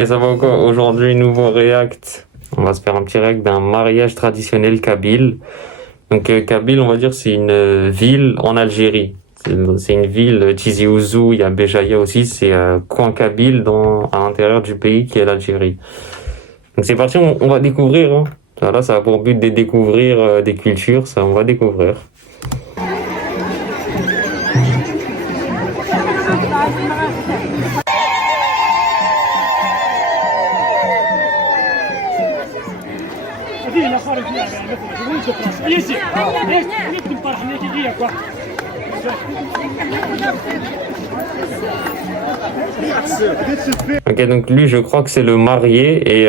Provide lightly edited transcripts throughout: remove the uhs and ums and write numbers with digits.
Et ça va encore aujourd'hui, nouveau react. On va se faire un petit react d'un mariage traditionnel kabyle. Donc Kabyle, on va dire, c'est une ville en Algérie. C'est une ville, Tizi Ouzou, il y a Béjaïa aussi, c'est coin kabyle à l'intérieur du pays qui est l'Algérie. Donc c'est parti, on va découvrir. Hein. Voilà, ça a pour but de découvrir des cultures, ça on va découvrir. Ok, donc lui, je crois que c'est le marié et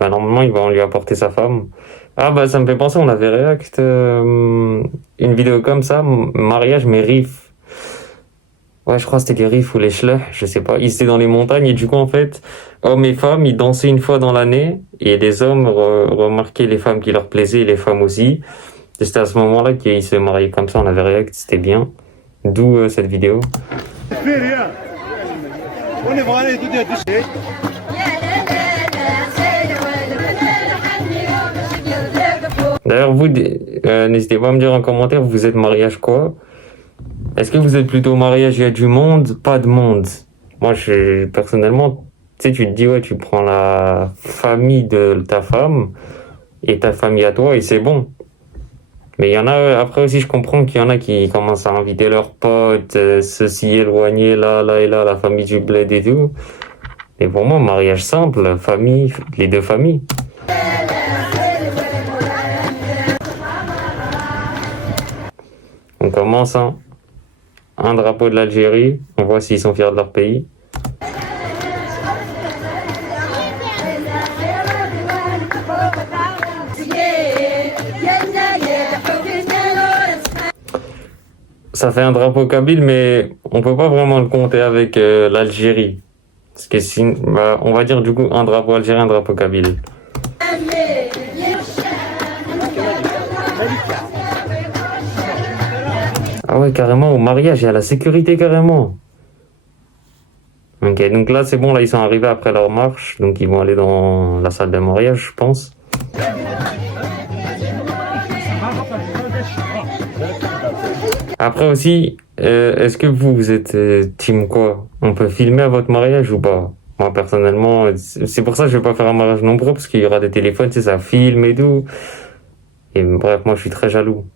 normalement, on lui apporter sa femme. Ah bah ça me fait penser, on avait react une vidéo comme ça, mariage mais rif. Ouais, je crois que c'était les rifs ou les schlech, je sais pas. Ils étaient dans les montagnes et du coup, en fait, hommes et femmes, ils dansaient une fois dans l'année et les hommes remarquaient les femmes qui leur plaisaient et les femmes aussi. Et c'était à ce moment-là qu'ils se mariaient comme ça, on avait react, c'était bien. D'où cette vidéo. D'ailleurs, vous, n'hésitez pas à me dire en commentaire, vous êtes mariage quoi? Est-ce que vous êtes plutôt mariage, il y a du monde, pas de monde? Moi, personnellement, tu sais, tu te dis, ouais, tu prends la famille de ta femme et ta famille à toi et c'est bon. Mais il y en a, après aussi, je comprends qu'il y en a qui commencent à inviter leurs potes, ceci éloigné, là et là, la famille du bled et tout. Et pour moi, mariage simple, famille, les deux familles. On commence, hein. Un drapeau de l'Algérie, on voit s'ils sont fiers de leur pays. Ça fait un drapeau kabyle, mais on peut pas vraiment le compter avec l'Algérie. Parce que on va dire du coup un drapeau algérien, un drapeau kabyle. Ah ouais, carrément, au mariage, il y a la sécurité carrément. Ok, donc là c'est bon, là ils sont arrivés après leur marche, donc ils vont aller dans la salle de mariage, je pense. Après aussi, est-ce que vous êtes team quoi? On peut filmer à votre mariage ou pas? Moi personnellement, c'est pour ça que je vais pas faire un mariage nombreux, parce qu'il y aura des téléphones, tu sais, ça filme et tout. Et bref, moi je suis très jaloux.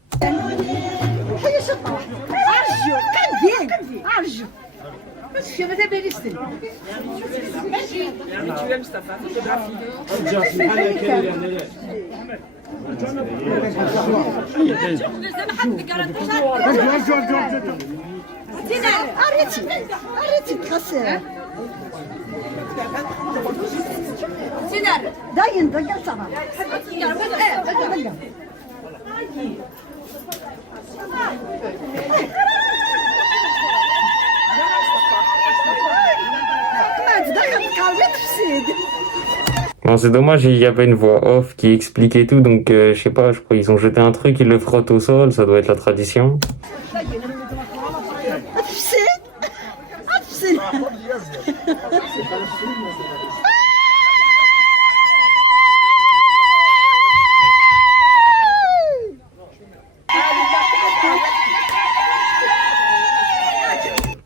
Bon, c'est dommage, il y avait une voix off qui expliquait tout, donc je sais pas, je crois qu'ils ont jeté un truc, ils le frottent au sol, ça doit être la tradition.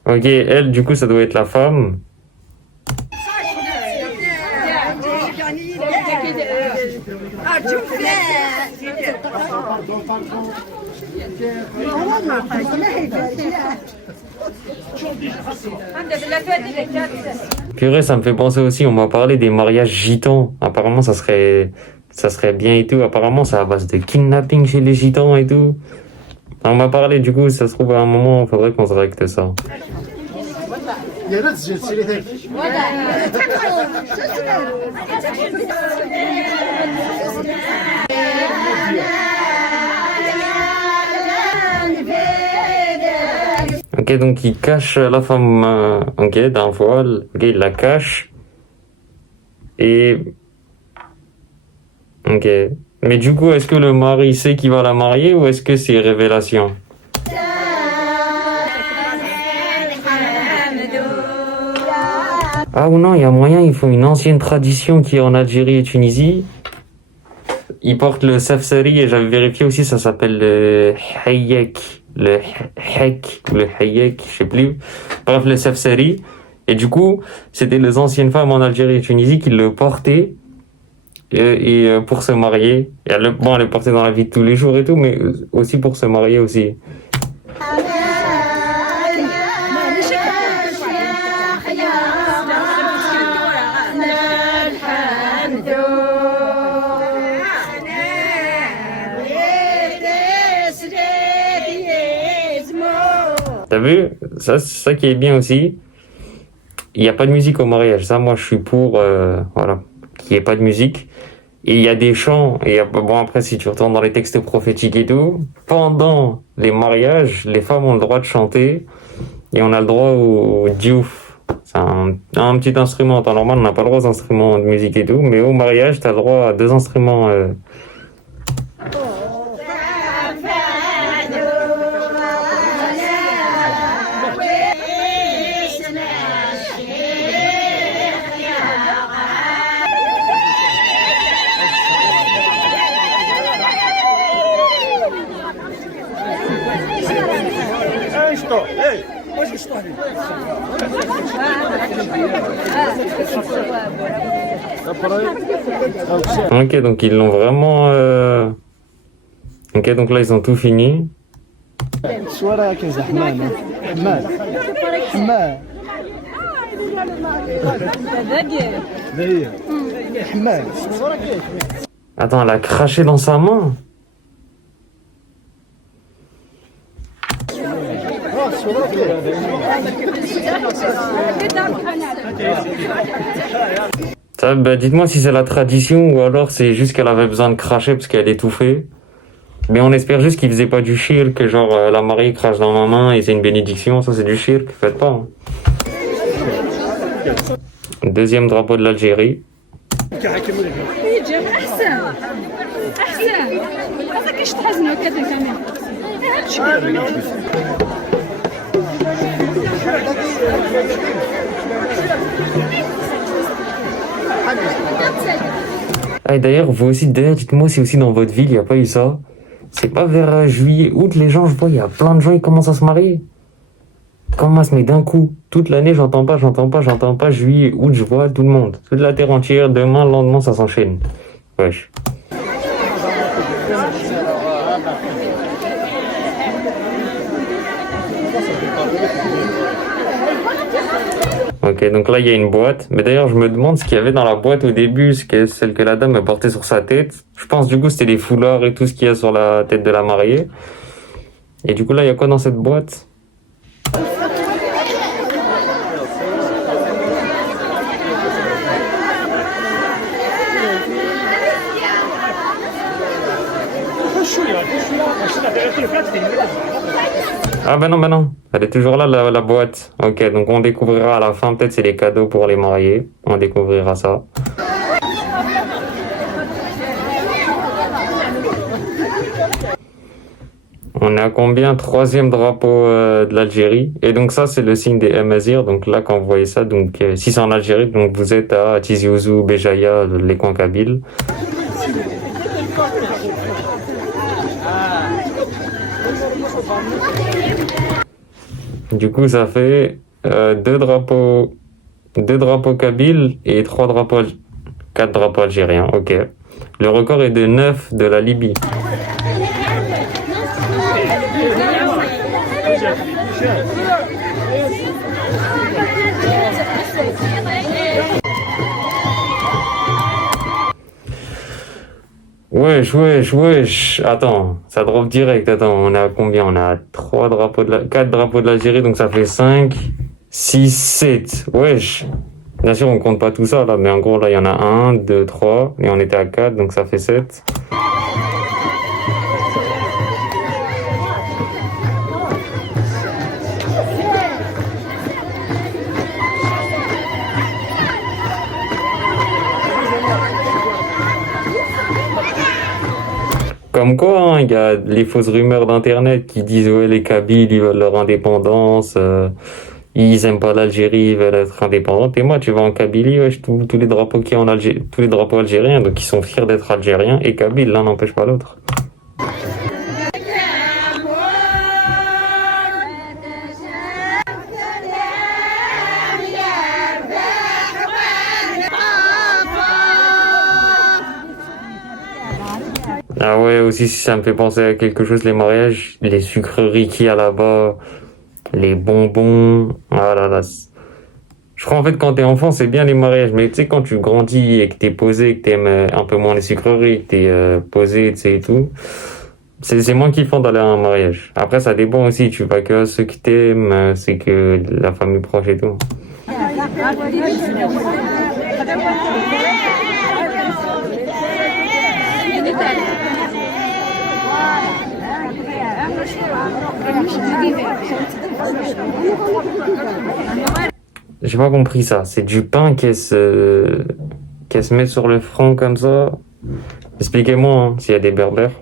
Ok, elle, du coup, ça doit être la femme. Purée, ça me fait penser aussi, on m'a parlé des mariages gitans. Apparemment, ça serait bien et tout. Apparemment, c'est à base de kidnapping chez les gitans et tout. On m'a parlé, du coup, ça se trouve à un moment, il faudrait qu'on se règle ça. Ok, donc il cache la femme ok, d'un voile. Ok, il la cache. Et... Ok. Mais du coup, est-ce que le mari sait qu'il va la marier ou est-ce que c'est révélation? Ah ou non, il y a moyen, ils font une ancienne tradition qui est en Algérie et Tunisie. Ils portent le safsari et j'avais vérifié aussi, ça s'appelle le hayyek. Le hek, le hayyek, je sais plus. Bref, le safsari. Et du coup, c'était les anciennes femmes en Algérie et Tunisie qui le portaient pour se marier. Et elle le portait dans la vie de tous les jours et tout, mais aussi pour se marier aussi. T'as vu? Ça, c'est ça qui est bien aussi. Il n'y a pas de musique au mariage. Ça, moi, je suis pour, voilà, qu'il n'y ait pas de musique. Et il y a des chants. Et bon, après, si tu retournes dans les textes prophétiques et tout, pendant les mariages, les femmes ont le droit de chanter. Et on a le droit au diouf. C'est un petit instrument. En temps normal, on n'a pas le droit aux instruments de musique et tout. Mais au mariage, tu as le droit à 2 instruments. Ok, donc ils l'ont vraiment... Ok, donc là ils ont tout fini. Attends, elle a craché dans sa main. Ça, bah, dites-moi si c'est la tradition ou alors c'est juste qu'elle avait besoin de cracher parce qu'elle étouffait. Mais on espère juste qu'il faisait pas du shirk, que genre la mariée crache dans ma main et c'est une bénédiction. Ça c'est du shirk, faites pas. Hein. Deuxième drapeau de l'Algérie. Ah, et d'ailleurs, vous aussi, dites-moi si aussi dans votre ville, il n'y a pas eu ça. C'est pas vers juillet, août, les gens, je vois, il y a plein de gens, ils commencent à se marier. Comment ça, mais d'un coup, toute l'année, j'entends pas, juillet, août, je vois tout le monde. Toute la terre entière, demain, le lendemain, ça s'enchaîne. Wesh. Ok, donc là, il y a une boîte. Mais d'ailleurs, je me demande ce qu'il y avait dans la boîte au début, celle que la dame a portée sur sa tête. Je pense, du coup, c'était les foulards et tout ce qu'il y a sur la tête de la mariée. Et du coup, là, il y a quoi dans cette boîte? Ah bah non, elle est toujours là la boîte. Ok, donc on découvrira à la fin, peut-être c'est les cadeaux pour les mariés. On découvrira ça. On est à combien? 3e drapeau de l'Algérie. Et donc ça, c'est le signe des Amazigh. Donc là, quand vous voyez ça, donc si c'est en Algérie, donc vous êtes à Tizi Ouzou, Béjaïa, les coins kabyles. Du coup, ça fait 2 drapeaux kabyles et 4 drapeaux algériens. Ok. Le record est de 9 de la Libye. Wesh. Attends, ça drop direct. Attends, on est à combien? On est à 4 drapeaux de l'Algérie, donc ça fait 5, 6, 7. Wesh. Bien sûr, on compte pas tout ça là, mais en gros, là, il y en a 1, 2, 3, et on était à 4, donc ça fait 7. Comme quoi, hein, il y a les fausses rumeurs d'internet qui disent ouais les Kabyles ils veulent leur indépendance, Ils aiment pas l'Algérie, ils veulent être indépendants. Et moi, tu vas en Kabylie, wesh, tous les drapeaux qu'il y a en Algérie, tous les drapeaux algériens, donc ils sont fiers d'être algériens, et Kabyles, l'un n'empêche pas l'autre. Ah ouais, aussi, si ça me fait penser à quelque chose, les mariages, les sucreries qu'il y a là-bas, les bonbons, ah là là. Je crois en fait quand t'es enfant, c'est bien les mariages, mais tu sais, quand tu grandis et que t'es posé, que t'aimes un peu moins les sucreries, que t'es posé, tu sais, et tout, c'est moins kiffant d'aller à un mariage. Après, ça dépend aussi, tu vas que à ceux qui t'aiment, c'est que la famille proche et tout. J'ai pas compris ça. C'est du pain qu'elle se met sur le front comme ça. Expliquez-moi hein, s'il y a des berbères.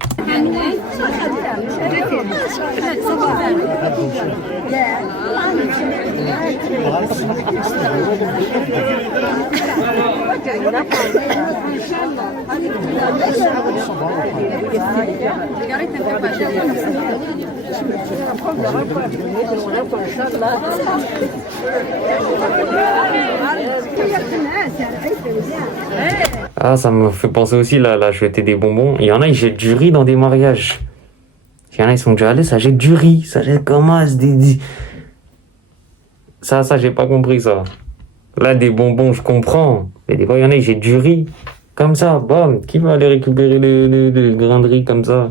Ah, ça me fait penser aussi là, jeter des bonbons. Il y en a, ils jettent du riz dans des mariages. Il y en a, ils sont déjà allés, ça jette du riz. Ça jette comment Ça, j'ai pas compris ça. Là, des bonbons, je comprends. Mais des fois, il y en a, ils jettent du riz. Comme ça, bam. Qui va aller récupérer les grains de riz comme ça?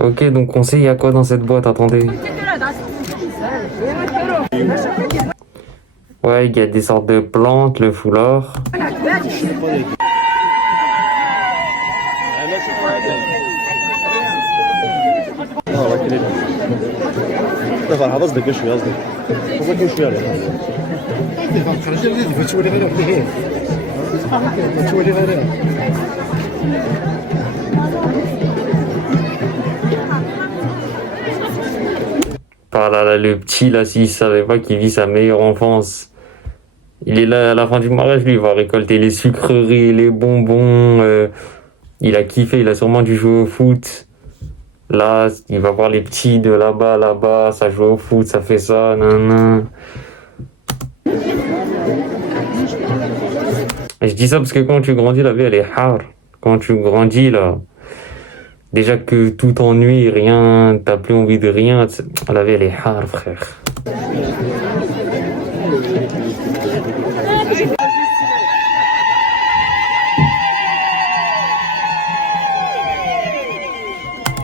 Ok, donc on sait il y a quoi dans cette boîte, attendez. Ouais, il y a des sortes de plantes, le foulard. Ah là là, le petit là, s'il savait pas qu'il vit sa meilleure enfance. Il est là à la fin du mariage, lui, il va récolter les sucreries, les bonbons. Il a kiffé, il a sûrement dû jouer au foot. Là, il va voir les petits de là-bas, ça joue au foot, ça fait ça, nan. Je dis ça parce que quand tu grandis, la vie, elle est hard. Quand tu grandis, là, déjà que tout t'ennuie, rien, t'as plus envie de rien, la vie, elle est hard, frère.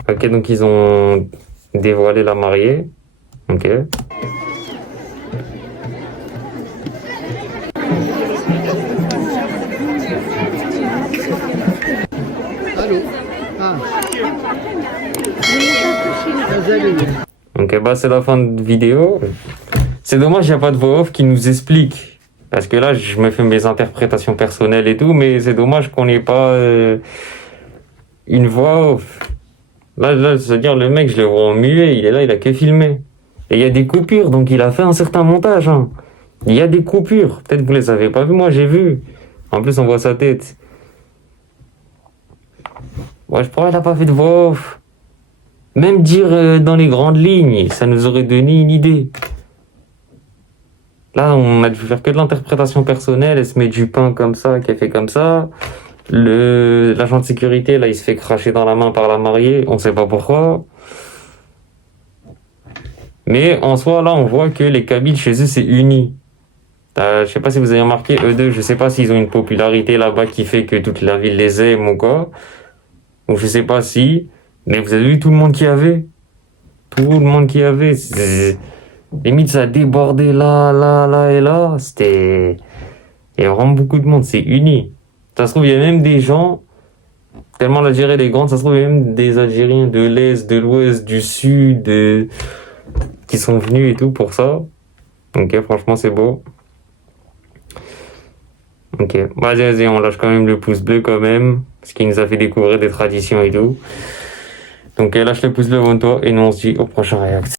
Ok, donc ils ont dévoilé la mariée. Ok. Allô. Ah. Ok, bah c'est la fin de vidéo. C'est dommage, il n'y a pas de voix off qui nous explique. Parce que là, je me fais mes interprétations personnelles et tout, mais c'est dommage qu'on n'ait pas une voix off. Là, c'est-à-dire le mec, je le vois en muet, il est là, il a que filmé. Et il y a des coupures, donc il a fait un certain montage. Hein. Il y a des coupures. Peut-être que vous les avez pas vues, moi j'ai vu. En plus, on voit sa tête. Ouais, je crois qu'il a pas fait de voix off. Même dire dans les grandes lignes, ça nous aurait donné une idée. Là, on a dû faire que de l'interprétation personnelle. Elle se met du pain comme ça, qu'elle fait comme ça. L'agent de sécurité, là, il se fait cracher dans la main par la mariée. On sait pas pourquoi. Mais en soi, là, on voit que les Kabyles, chez eux, c'est uni. Je sais pas si vous avez remarqué, eux deux, je sais pas s'ils ont une popularité là-bas qui fait que toute la ville les aime ou quoi. Ou je sais pas si. Mais vous avez vu tout le monde qu'il y avait. Tout le monde qui avait, limite ça a débordé là, là, là et là. Il y a vraiment beaucoup de monde, c'est uni. Ça se trouve, il y a même des gens, tellement l'Algérie elle est grande, ça se trouve, il y a même des Algériens de l'Est, de l'Ouest, du Sud, qui sont venus et tout pour ça. Ok, franchement, c'est beau. Ok, vas-y, on lâche quand même le pouce bleu quand même, parce qu'il nous a fait découvrir des traditions et tout. Donc lâche le pouce bleu avant toi, et nous on se dit au prochain réact.